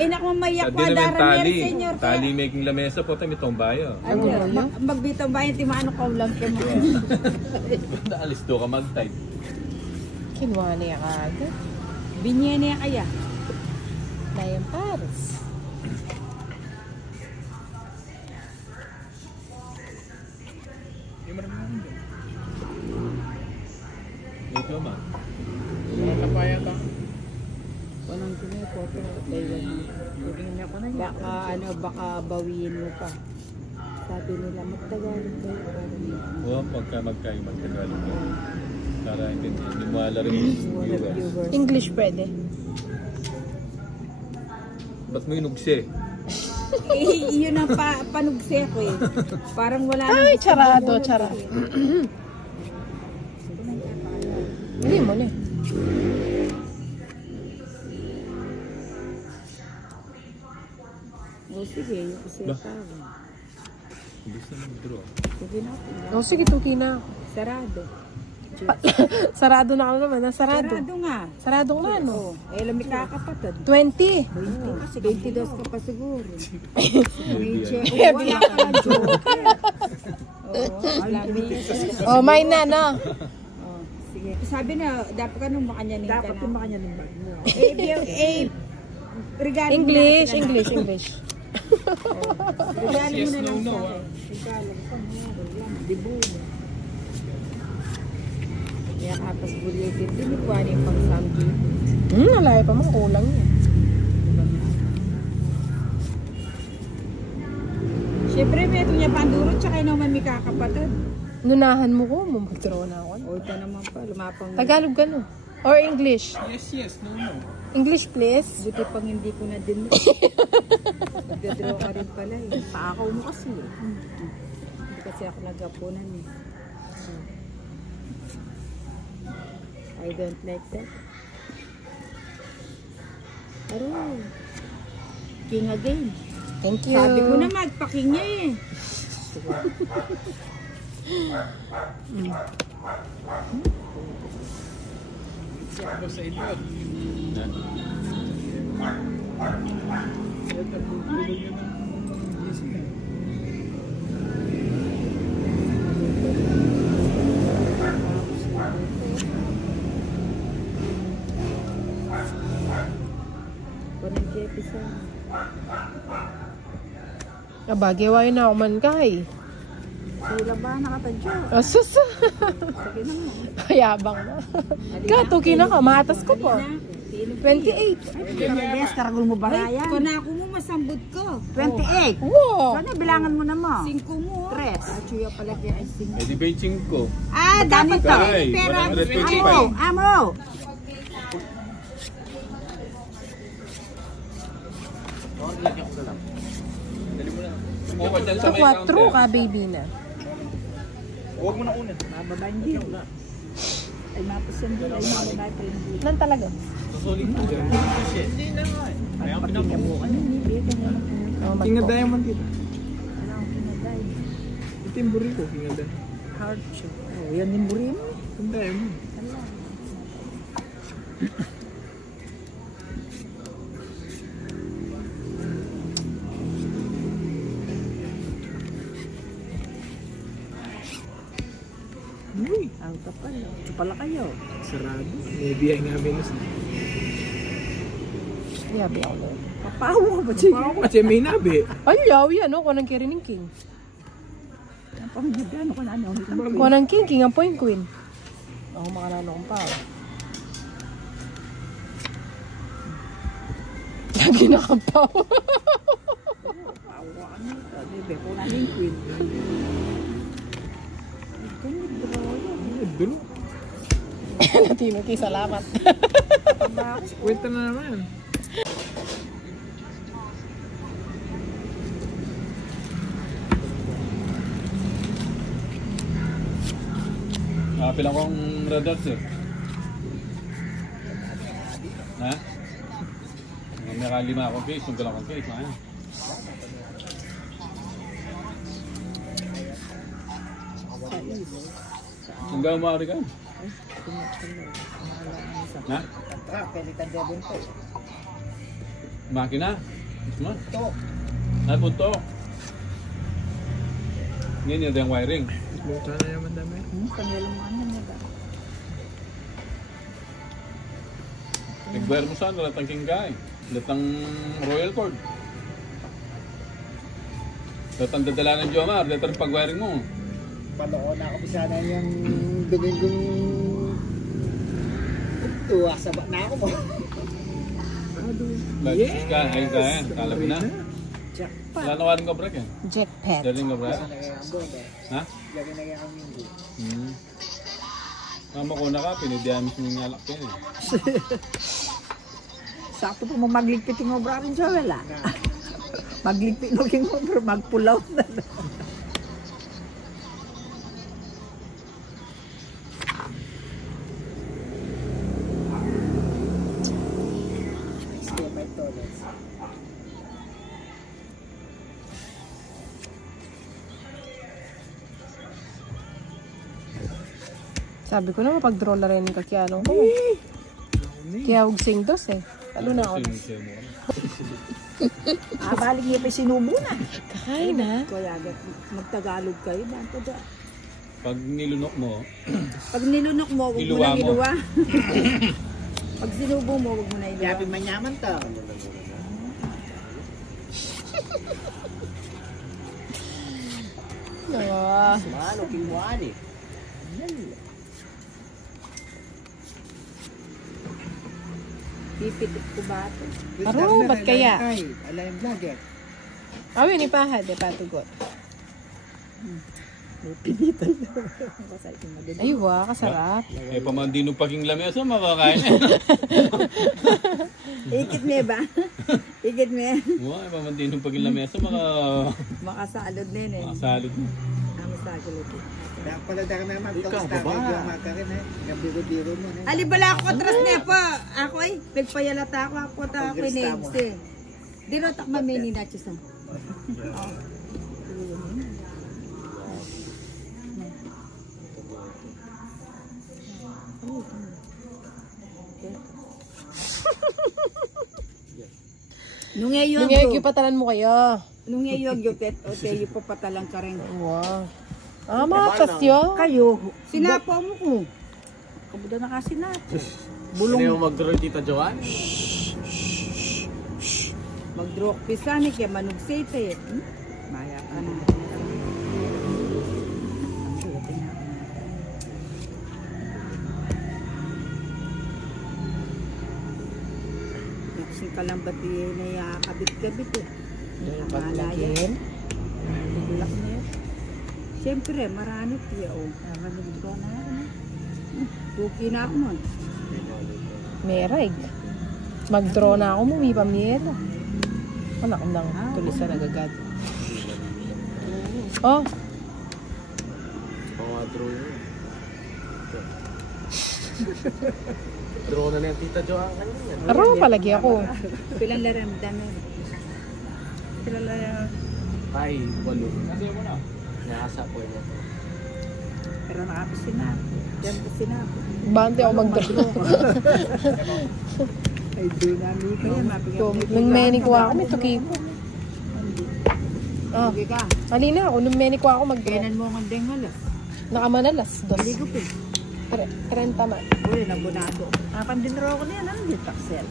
Nakumamayak ko dara mer senyor. Tali making lamesa po tayo itong bayo. Magbitong bayo ti maano ko lang kay mo. Alis do ka mag-type. Kinuha niya agad. Binye niya kaya. Dayan Paris. Ito ma. Napaya ta. Anong kinipoto dahil baka bawiin mo pa. Sabi nila magtagalog kayo para Oo, pagka magtagalog ka. Para hindi mo alam rin yung viewers. English pwede. Ba't mo inugsi? Yun ang panugse ko eh. Parang wala nang... Ay, charado, charado. Hindi mo na. O sige, yung kasi tawag. Hindi sa mag-draw. Sige na. O sige, tuki na. Sarado. Sarado na ako naman. Sarado. Sarado nga. Sarado nga, no? Lami kakapatid. 20. 22 ka pa siguro. Wala ka lang joker. Oh, may na, no? Sige. Sabi na, dapat ka nung makanyanin ka na. Dapat yung makanyanin ba? Regalo English. regalo mo na lang sa akin. Regalo ko na. Dibo. Kaya kapas bulitin din ko ano yung pang-sambi. Nalaya pa mang kulang yun. Siyempre, may ito niya pandurot, tsaka yun naman may kakapatid. Nunahan mo ko, mag-draw na ako. O, ito naman pa, lumapang. Tagalog ka, no? Or English? Yes, no. English, please. Buti pang hindi ko na din. Nagdadraw ka rin pala eh. Paakaw mo kasi eh. Hindi kasi ako nagapunan eh. I don't like that. Aro. King again. Thank you. Sabi ko na magpaking niya eh. Ako sa idol. Parang jepi sa... Bagiwain na ako man kay. Sila ba nakatadyo? Asus! Sige na mo. Yabang na. Katuki na ka, matas ko po. 28. Yes, karagol mo ba yan? Ay, panako mo, masambot ko. 28. Wow! Sana bilangan mo na mo. 5 mo. 3. Achuya pala kaya ay 5. Eh di Beijing ko. Ah, dapat to. Taray, Pera. 125. Amo! Ito 4 ka, baby na. Huwag mo na una. Mababayin din. Ay, mapasan din. Ay, mababayin pa rin. Nan talaga? Susulit mo dyan. Hindi na nga. Kaya ang pinabukan. King of Diamond dito. Ano ang pinagay? Ito yung buri ko, King of Diamond. Hard show. Oh, yan yung buri mo. King of Diamond. Uy, Ang kapal. Ito pala kayo. sarado. Maybe ay nga minus. Yabi ako. Papawa ka ba, Chico? Ako kasi may nabi. Ay, yaw yan, no? Kuha ng kirining king. Pamigyan ko na ano. Kuha ng king, king ang point queen. Ako makanano kong pa. Lagi nakapaw. Pawa ka na. Bebe, kung na yung queen. Dulo. Latino kay salamat. Kwenta na naman. Pilang kong red dots eh. Ha? May nakalima akong case, yung galang akong case. Ha? Ang gawin maaari ka? Ha? Pwede ka din po. Makina? Mismo? Ito. Ay, punto. Ngayon yun yung wiring. Luto na naman dami. Kanilang ano na ba? Nag-wire mo saan? Latang kingkay. Latang Royal Cord. Latang dadala ng Jomar. Latang pag-wiring mo. Paloko na ako sana yung dumingong tuwa sa na ako mo. Yes! Ayun kaya. Kalabi na. Jackpot. Wala na waring ka break eh. Jetpack. Daling ka break? Sana kaya ang board eh. Ha? Lagi na kaya ang minggu. Mama ko na ka. Pinidiamis mo yung alak yan eh. Sakto po mo magligpit yung obra rin, Joel, ah. Magligpit mo yung obra, magpulaw na. Still my toilets. Sabi ko na mapag-draw na rin ka kaya ano ko. Kaya huwag sing dos eh. Talo na ako. Sinusiya mo. Balik niya pa sinubo na. Kakain na. Kaya magtagalog kayo, dito ba? Pag nilunok mo, Pag nilunok mo, huwag mo Iluwa nang mo. iluwa. Pag sinubo mo, huwag mo na iluwa. Kaya manyaman to. Ah. Malo, kinuhaan eh. Pipitik ko ba ito? Aro, ba't kaya? Ala yung vlogger. Awi ni pahad eh, patugot. Pinitan na. Masay ko madali. Ay, wow, kasarap. eh pamandino paging lamesa, makakain. Ikit me ba? Ikit me. Wow, eh pamandino paging lamesa, Makasalod na yun eh. makasalid mo. Masagalod eh. Kaya pala daka naman. Ikaw, baba. Makarin eh. Nabiro-biro mo eh. Ali bala ako atras na po. Ako ay nagpayalata ako. Ako ta ako names eh. Dino takma meni na chisa. Nung ngayon Nungay, patalan mo kayo. Nung ngayon yupet o tayo po patalang ka rin. Wow. Ah, matas yun. Kayo, sinapo mo ko. Kabuda na kasi napo. Bulong. Ano yung mag-draw Tita Joanne? Mag-draw pisani kaya manugsete. Maya ka na. Kasi kalambat na yakabit-kabit eh. Pagkagin. Bulak na yun. Siyempre, marami kaya o. Mag-draw na ako na. Tuki na ako nun. Merag. Mag-draw na ako, mumi pamiyero. Anak lang, tulis na nagagad. Oh, Draw yun. Draw na yung Tita Joanne kanina. aro palagi ako. Pilang laramdam yun. Pilang laramdam. Ay, walo. Nasa po niya. Pero nakapisin na ako. Diyan kasi na ako. Bante ako mag-draw. Ay, dinamika yan. Mabigyan Nung meniko ako, may tukipo. Ah, Sige ka. halina ako, nung meniko ako mag-draw. Kainan mo ang denghalas. Nakamanalas, dos. Ligo pa. 30 man. Uy, nabunado. Apan din raw ako na yan. Ano yung taksel?